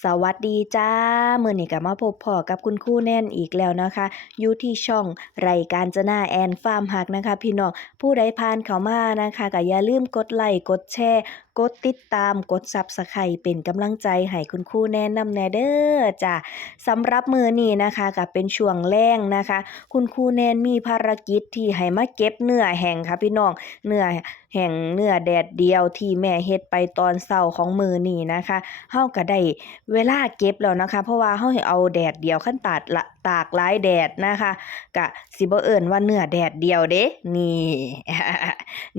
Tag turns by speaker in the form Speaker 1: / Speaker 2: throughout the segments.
Speaker 1: สวัสดีจ้ามื้อนี้ก็มาพบพ่อกับคุณครูแน่นอีกแล้วนะคะอยู่ที่ช่องรายการจนาแอนฟาร์มฮักนะคะ พี่น้องผู้ใดผ่านเข้ามานะคะก็อย่าลืมกดไลค์กดแชร์กดติดตามกด Subscribe เป็นกำลังใจให้คุณครูแนะนำแนเด้อจ้าสำหรับมือนี้นะคะก็เป็นช่วงแรงนะคะ คุณครูแนนมีภารกิจที่ให้มาเก็บเนื้อแห้งค่ะพี่น้องเนื้อแห้งเนื้อแดดเดียวที่แม่เฮ็ดไปตอนเช้าของมือนี้นะคะเฮาก็ได้เวลาเก็บแล้วนะคะ เพราะว่าเฮาให้เอาแดดเดียวขั้นตาดละ ตากหลายแดดนะคะกะสิบ่เอิ้นว่าเนื้อแดดเดียวเด้นี่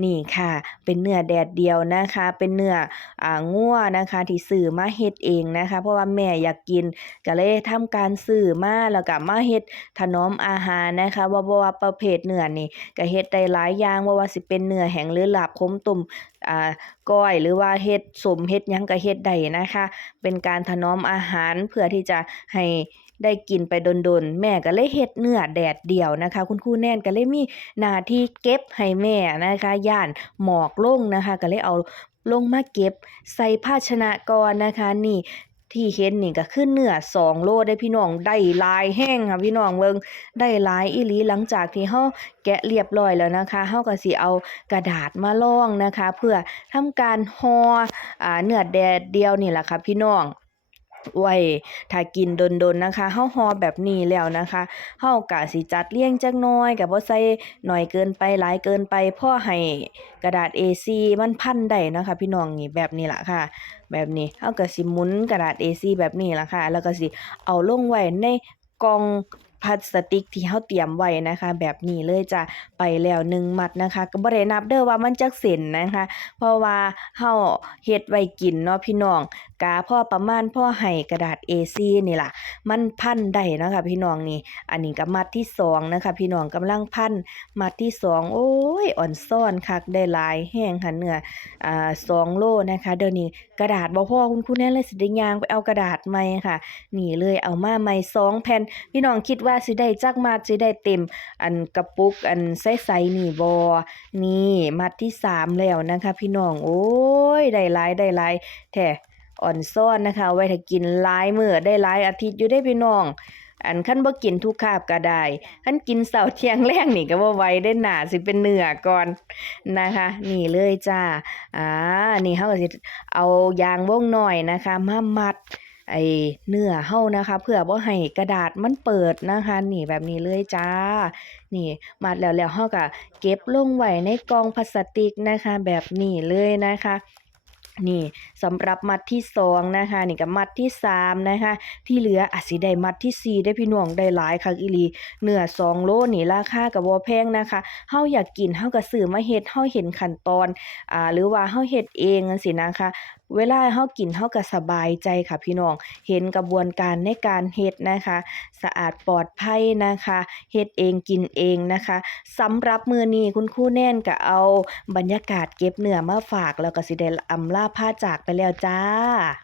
Speaker 1: นี่ค่ะ เป็นเนื้อแดดเดียวนะคะ เป็นเนื้ออ่างัวนะคะ ที่ซื้อมาเฮ็ดเองนะคะ เพราะว่าแม่อยากกินก็เลยทำการซื้อมาแล้วก็มาเฮ็ดถนอมอาหารนะคะ ว่าว่าประเภทเนื้อนี่ก็เฮ็ดได้หลายอย่างบ่าว่าสิเป็นเนื้อแห้งหรือหลาบขมต้ม อ่าก้อยหรือว่าเฮ็ดสมเฮ็ดยังก็เฮ็ดได้นะคะ เป็นการถนอมอาหารเพื่อที่จะให้ได้กินไปดนๆ แม่ก็เลยเฮ็ดเนื้อแดดเดียวนะคะ คุณครูแน่นก็เลยมีหน้าที่เก็บให้แม่นะคะ ย่านหมอกลงนะคะ ก็เลยเอาลงมาเก็บใส่ภาชนะก่อนนะคะ นี่ ที่เห็นนี่ก็ขึ้นเนื้องโลได้พี่น้องได้ลายแห้งค่ะพี่น้องเบิ่งได้ลายอีหลีหลังจากที่เฮาแกะเรียบร้อยแล้วนะคะเฮาก็สิเอากระดาษมาล่องนะคะ เพื่อทำการห่ออ่าเนื้อแดดเดียวนี่แหละค่ะพี่น้อง ไว้ถ้ากินโดนๆนะคะเฮาห่อแบบนี้แล้วนะคะเฮากะสิจัดเรียงจักหน่อยกับ่ใส่หน่อยเกินไปหลายเกินไปพ่อให้กระดาษ A4 มันพันได้นะคะพี่น้องนี่แบบนี้ล่ะค่ะ แบบนี้เฮากะสิหมุนกระดาษ A4 แบบนี้ล่ะค่ะ แล้วก็สิเอาลงไว้ในกล่อง พลาสติกที่เฮาเตรียมไว้นะคะ แบบนี้เลยจะไปแล้ว1มัดนะคะ ก็บ่ได้นับเด้อว่ามันจักเส้นนะคะ เพราะว่าเฮาเฮ็ดไว้กินเนาะพี่น้องกาพ่อประมาณพ่อให้กระดาษ A4 นี่ล่ะ มันพันได้นะคะพี่น้องนี่ อันนี้ก็มัดที่สองนะคะ พี่น้องกำลังพันมัดที่สองโอ้ยอ่อนซ่อนคักได้หลายแห้งค่ะเนื้ออ่าสองโลนะคะ เดี๋ยวนี้กระดาษบ่พอคุณครูแน่เลยสิได้ย่างไปเอากระดาษใหม่ค่ะ นี่เลยเอามาใหม่สองแผ่นพี่น้องคิดว่าสิได้จักมัดสิได้เต็ม อันกระปุกอันใสๆนี่บ่นี่มัดที่สามแล้วนะคะ พี่น้องโอ้ยได้หลายได้หลายแท้อ่อนซ่อนนะคะ ไว้ถ้ากินหลายมื้อได้หลายอาทิตย์อยู่ได้พี่น้องอันคันบ่กินทุกคาบก็ได้คันกินเช้าเที่ยงแลงนี่ก็บ่ไหวได้หนาสิเป็นเนื้อก่อนนะคะ นี่เลยจ้าอ่านี่เฮาก็สิเอายางวงหน้อยนะคะมามัด ไอ้เนื้อเฮานะคะ เพื่อบ่ให้กระดาษมันเปิดนะคะ นี่แบบนี้เลยจ้า นี่มัดแล้วแล้วเฮาก็เก็บลงไว้ในกองพลาสติกนะคะ แบบนี้เลยนะคะนี่สำหรับมัดที่สองนะคะนี่ก็มัดที่สามนะคะ ที่เหลืออาจสิได้มัดที่สี่ได้พี่น้องได้หลายคักอีลีเนื้อสองโลนี่ราคาก็บ่แพงนะคะเฮาอยากกินเฮาก็ซื้อมาเฮ็ดเฮาเห็นขั้นตอนอ่าหรือว่าเฮาเฮ็ดเองจังซี่นะคะเวลาเฮากินเฮาก็สบายใจค่ะพี่น้อง เห็นกระบวนการในการเฮ็ดนะคะ สะอาดปลอดภัยนะคะเฮ็ดเองกินเองนะคะสำหรับมื้อนี้คุณครูแน่นก็เอาบรรยากาศเก็บเนื้อมาฝากแล้วก็สิได้อำลาพาจากไปแล้วจ้า